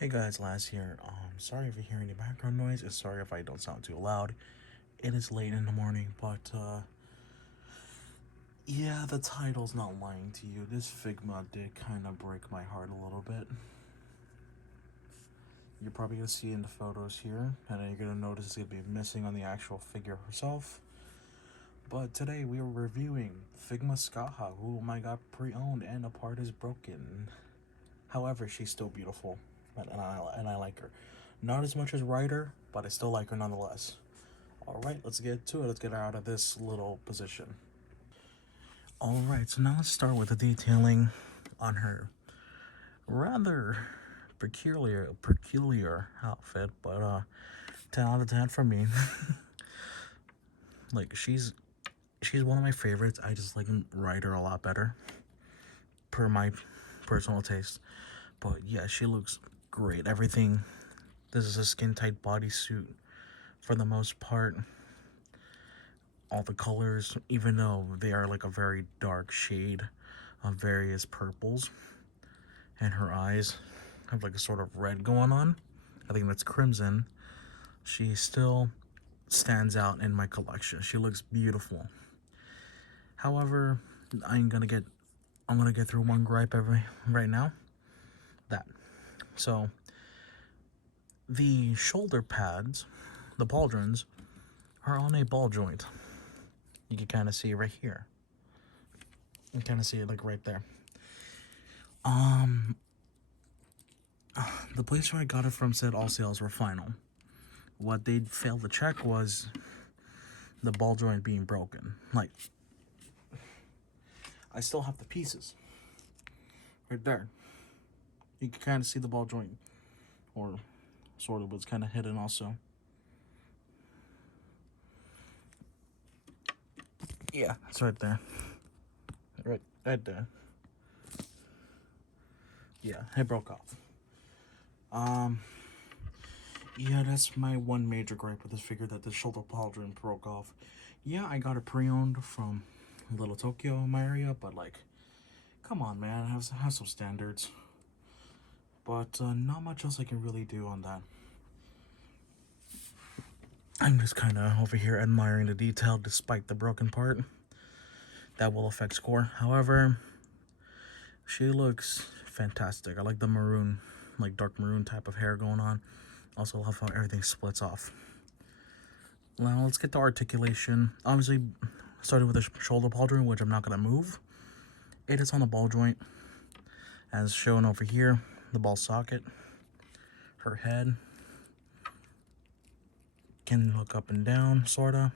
Hey guys, Laz here. Sorry if you hear any background noise, and sorry if I don't sound too loud. It is late in the morning, but yeah, the title's not lying to you. This Figma did kind of break my heart a little bit. You're probably gonna see in the photos here, and then you're gonna notice it's gonna be missing on the actual figure herself. But today we are reviewing Figma Scathach, who I got pre-owned and a part is broken. However, she's still beautiful, and I like her. Not as much as Ryder, but I still like her nonetheless. Alright, let's get to it. Let's get her out of this little position. Alright, so now let's start with the detailing on her rather peculiar outfit, but 10 out of 10 for me. Like, she's one of my favorites. I just like Ryder a lot better, per my personal taste. But yeah, she looks great. Everything. This is a skin tight bodysuit for the most part. All the colors, even though they are like a very dark shade of various purples, and her eyes have like a sort of red going on. I think that's crimson. She still stands out in my collection. She looks beautiful. However, I'm gonna get through one gripe right now. So the shoulder pads, the pauldrons, are on a ball joint. You can kind of see it right here. You kind of see it like right there. The place where I got it from said all sales were final. What they failed to check was the ball joint being broken. Like, I still have the pieces right there. You can kind of see the ball joint, or sort of, was kind of hidden also. Yeah, it's right there. Right there. Yeah, it broke off. Yeah, that's my one major gripe with this figure, that the shoulder pauldron broke off. Yeah, I got it pre-owned from Little Tokyo in my area, but like, come on, man, have some standards. But not much else I can really do on that. I'm just kind of over here admiring the detail despite the broken part. That will affect score. However, she looks fantastic. I like the maroon, like dark maroon type of hair going on. Also love how everything splits off. Now let's get to articulation. Obviously, starting with the shoulder pauldron, which I'm not going to move. It is on the ball joint, as shown over here. The ball socket. Her head can look up and down, sorta.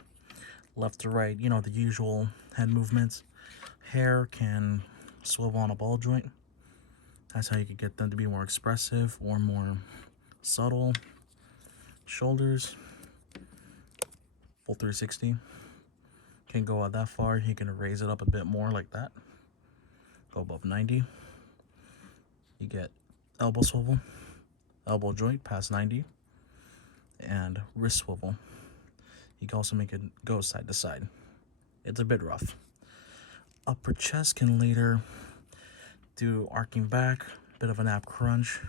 Left to right, you know, the usual head movements. Hair can swivel on a ball joint. That's how you could get them to be more expressive or more subtle. Shoulders, full 360. Can go out that far. You can raise it up a bit more like that. Go above 90. You get elbow swivel, elbow joint past 90, and wrist swivel. You can also make it go side to side. It's a bit rough. Upper chest can later do arcing back, bit of an ab crunch.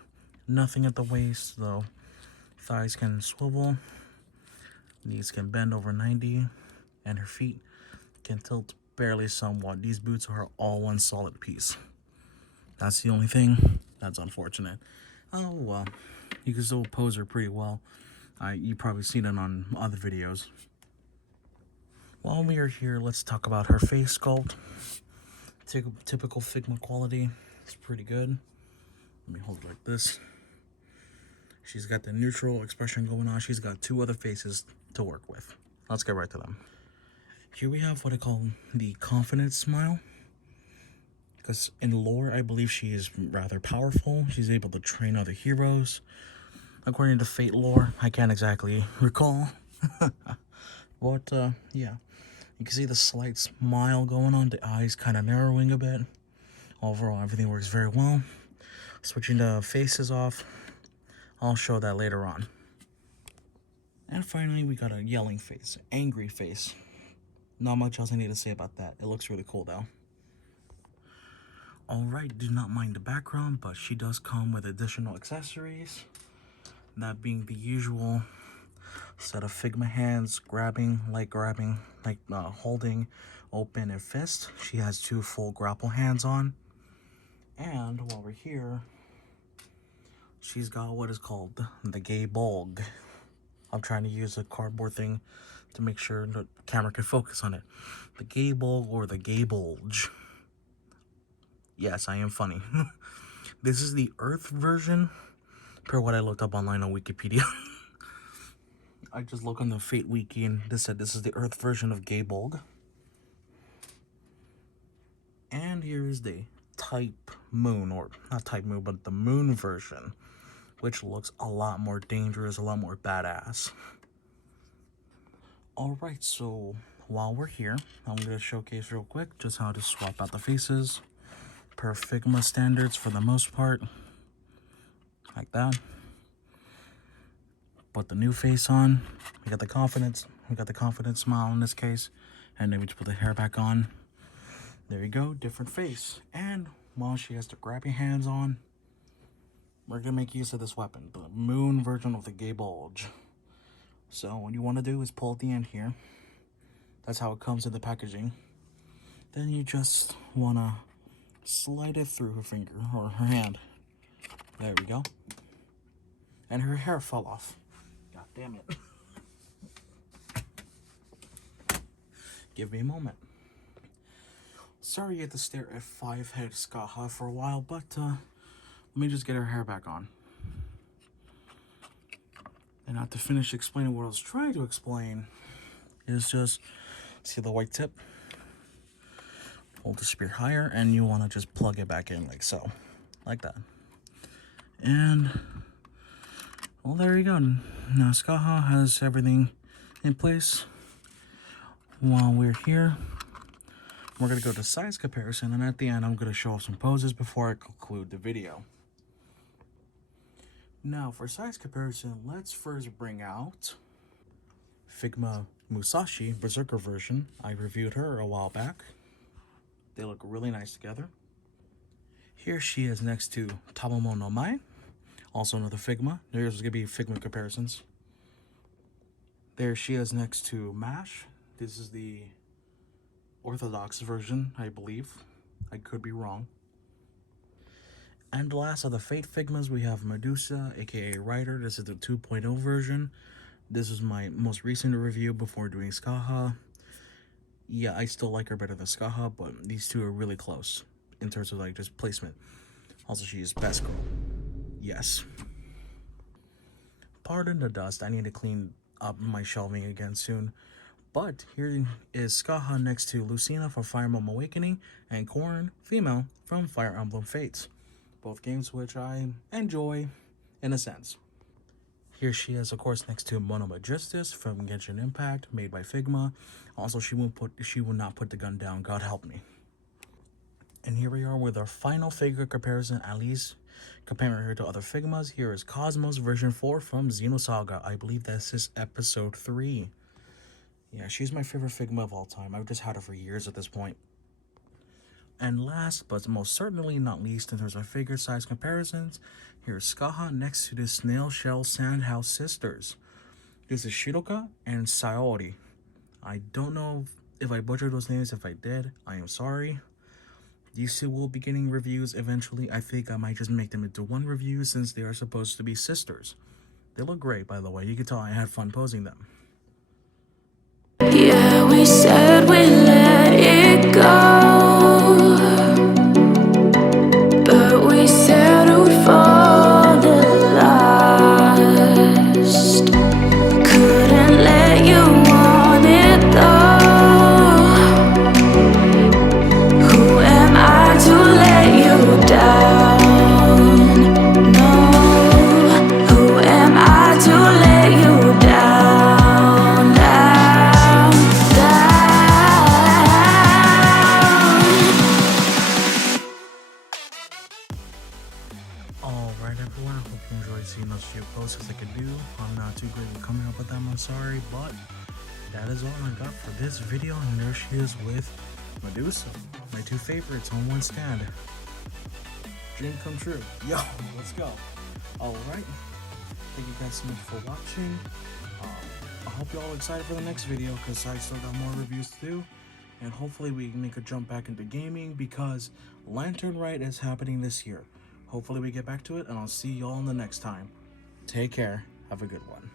Nothing at the waist though. Thighs can swivel, knees can bend over 90, and her feet can tilt barely somewhat. These boots are all one solid piece. That's the only thing that's unfortunate. Oh well, you can still pose her pretty well. You've probably seen it on other videos. While we are here, let's talk about her face sculpt. Typical Figma quality. It's pretty good. Let me hold it like this. She's got the neutral expression going on. She's got two other faces to work with. Let's get right to them. Here we have what I call the confident smile. Because in lore, I believe she is rather powerful. She's able to train other heroes. According to Fate lore, I can't exactly recall. But, yeah. You can see the slight smile going on, the eyes kind of narrowing a bit. Overall, everything works very well. Switching the faces off, I'll show that later on. And finally, we got a yelling face, angry face. Not much else I need to say about that. It looks really cool, though. Alright, do not mind the background, but she does come with additional accessories. That being the usual set of Figma hands, grabbing, holding, open, and fist. She has 2 full grapple hands on. And while we're here, she's got what is called the gay bulg. I'm trying to use a cardboard thing to make sure the camera can focus on it. The gay bulg or the gay bulge. Yes, I am funny. This is the Earth version, per what I looked up online on Wikipedia. I just looked on the Fate Wiki and this said this is the Earth version of gay bulg. And here is the Type Moon, or not Type Moon, but the Moon version, which looks a lot more dangerous, a lot more badass. Alright, so while we're here, I'm going to showcase real quick just how to swap out the faces per Figma standards for the most part. Like that. Put the new face on. We got the confidence. We got the confident smile in this case. And then we just put the hair back on. There you go, different face. And while she has the grabby hands on, we're going to make use of this weapon, the Moon version of the gay bulge. So what you want to do is pull at the end here. That's how it comes in the packaging. Then you just want to slide it through her finger or her hand. There we go. And her hair fell off. God damn it. Give me a moment. Sorry you had to stare at 5-head Scathach for a while, but let me just get her hair back on. And not to finish explaining what I was trying to explain, is just, see the white tip? Hold the spear higher, and you want to just plug it back in like so. Like that. And, well, there you go. Now Scathach has everything in place. While we're here, we're going to go to size comparison, and at the end I'm going to show off some poses before I conclude the video. Now for size comparison, let's first bring out Figma Musashi Berserker version. I reviewed her a while back. They look really nice together. Here she is next to Tamomo no Mai, also another Figma. There's going to be Figma comparisons. There she is next to Mash. This is the Orthodox version, I believe. I could be wrong. And last of the Fate Figmas, we have Medusa, aka Rider. This is the 2.0 version. This is my most recent review before doing Scathach. Yeah, I still like her better than Scathach, but these two are really close in terms of like just placement. Also, she is best girl. Yes. Pardon the dust. I need to clean up my shelving again soon. But here is Scathach next to Lucina from Fire Emblem Awakening and Corrin, female, from Fire Emblem Fates. Both games which I enjoy in a sense. Here she is, of course, next to Mono Magistus from Genshin Impact, made by Figma. Also, she will not put the gun down, God help me. And here we are with our final figure comparison, at least comparing her to other Figmas. Here is Cosmos version 4 from Xenosaga. I believe this is episode 3. Yeah, she's my favorite Figma of all time. I've just had her for years at this point. And last, but most certainly not least in terms of figure size comparisons, here's Scathach next to the Snail Shell Sandhouse sisters. This is Shiroka and Saori. I don't know if I butchered those names. If I did, I am sorry. These two will be getting reviews eventually. I think I might just make them into one review since they are supposed to be sisters. They look great, by the way. You can tell I had fun posing them. Yeah, we said we let it go, but we settled for the last. Couldn't let you want it though. Who am I to let you down? No, who am I to let you down? Alright everyone, I hope you enjoyed seeing those few posts as I could do. I'm not too great with coming up with them, I'm sorry, but that is all I got for this video, and there she is with Medusa, my two favorites on one stand. Dream come true. Yo, let's go. Alright. Thank you guys so much for watching. I hope you're all excited for the next video because I still got more reviews to do. And hopefully we can make a jump back into gaming because Lantern Rite is happening this year. Hopefully we get back to it, and I'll see y'all in the next time. Take care. Have a good one.